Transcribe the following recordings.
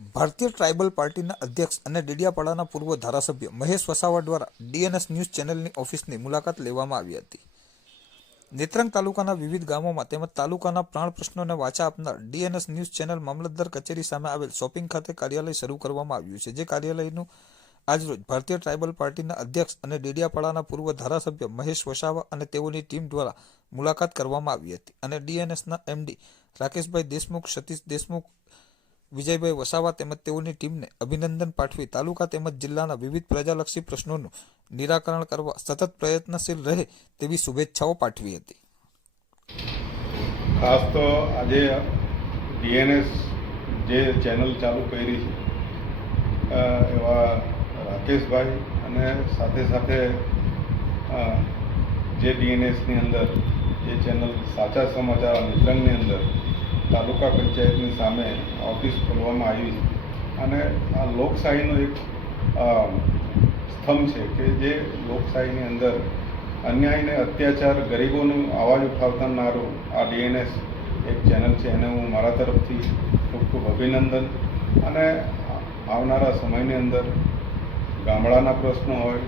ભારતીય ટ્રાઇબલ પાર્ટીના અધ્યક્ષ અને ડેડિયાપાડાના પૂર્વ ધારાસભ્ય મહેશ વસાવા દ્વારા ડીએનએસ ન્યૂઝ ચેનલની ઓફિસની મુલાકાત લેવામાં આવી હતી. નેત્રંગ તાલુકાના વિવિધ ગામોમાં તેમજ તાલુકાના પ્રાણ પ્રશ્નોને વાચા આપનાર ડીએનએસ ન્યૂઝ ચેનલ મામલતદાર કચેરી સામે આવેલ શોપિંગ ખાતે કાર્યાલય શરૂ કરવામાં આવ્યું છે, જે કાર્યાલયનું આજરોજ ભારતીય ટ્રાઇબલ પાર્ટીના અધ્યક્ષ અને ડેડિયાપાડાના પૂર્વ ધારાસભ્ય મહેશ વસાવા અને તેઓની ટીમ દ્વારા મુલાકાત કરવામાં આવી હતી અને ડીએનએસના એમડી રાકેશભાઈ દેશમુખ, સતીશ દેશમુખ વિજયભાઈ વસાવા તેમજ તેઓની ટીમને અભિનંદન પાઠવી તાલુકા તેમજ જિલ્લાના વિવિધ પ્રજાલક્ષી પ્રશ્નોનું નિરાકરણ કરવા સતત પ્રયત્નશીલ રહે તેવી શુભેચ્છાઓ પાઠવી હતી. ખાસ તો આજે ડીએનએસ જે ચેનલ ચાલુ કરી છે એવા રાકેશભાઈ અને સાથે સાથે જે ડીએનએસની અંદર, જે ચેનલ સાચા સમાચાર મિત્રંગની અંદર તાલુકા પંચાયતની સામે ઓફિસ ખોલવામાં આવી અને આ લોકશાહીનો એક સ્તંભ છે કે જે લોકશાહીની અંદર અન્યાયને અત્યાચાર ગરીબોનું અવાજ ઉઠાવનારું આ ડીએનએસ એક ચેનલ છે. એને હું મારા તરફથી ખૂબ ખૂબ અભિનંદન. અને આવનારા સમયની અંદર ગામડાના પ્રશ્નો હોય,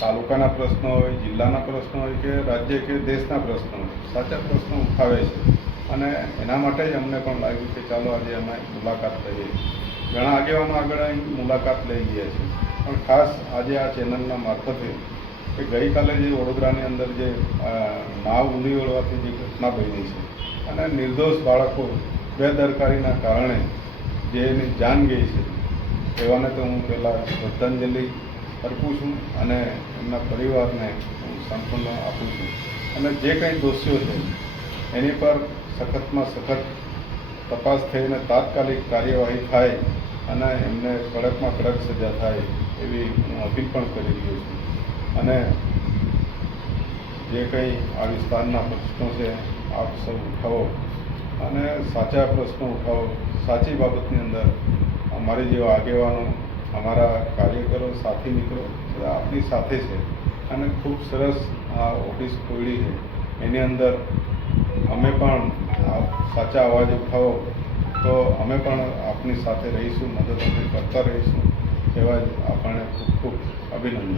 તાલુકાના પ્રશ્નો હોય, જિલ્લાના પ્રશ્નો હોય કે રાજ્ય કે દેશના પ્રશ્નો હોય, સાચા પ્રશ્નો ઉઠાવે છે. અને એના માટે જ અમને પણ લાગ્યું કે ચાલો આજે અમે મુલાકાત લઈએ. ઘણા આગેવાનો આગળ અહીં મુલાકાત લઈ ગયા છે. પણ ખાસ આજે આ ચેનલના મારફતે કે ગઈકાલે જે વડોદરાની અંદર જે નાવ ઊંધી વળવાથી જે ઘટના બની છે અને નિર્દોષ બાળકો બેદરકારીના કારણે જે એની જાન ગઈ છે, એવાને તો હું પહેલાં શ્રદ્ધાંજલિ અર્પું છું અને એમના પરિવારને હું સંપૂર્ણ આપું છું. અને જે કંઈ દોષીઓ છે, એની પર સખતમાં સખત તપાસ થઈને તાત્કાલિક કાર્યવાહી થાય અને એમને કડકમાં કડક સજા થાય એવી હું અપીલ પણ કરી રહ્યો છું. અને જે કંઈ આ વિસ્તારના પ્રશ્નો છે, આપ સૌ ઉઠાવો. અને સાચા પ્રશ્નો ઉઠાવો. સાચી બાબતની અંદર અમારી જેવા આગેવાનો, અમારા કાર્યકરો, સાથી મિત્રો બધા આપની સાથે છે અને ખૂબ સરસ આ ઓફિસ ખોલી છે. એની અંદર અમે પણ આ સાચા અવાજ ઉઠાવો તો અમે પણ આપની સાથે રહીશું, મદદ અમે કરતા રહીશું એવા જ આપણને ખૂબ ખૂબ અભિનંદન.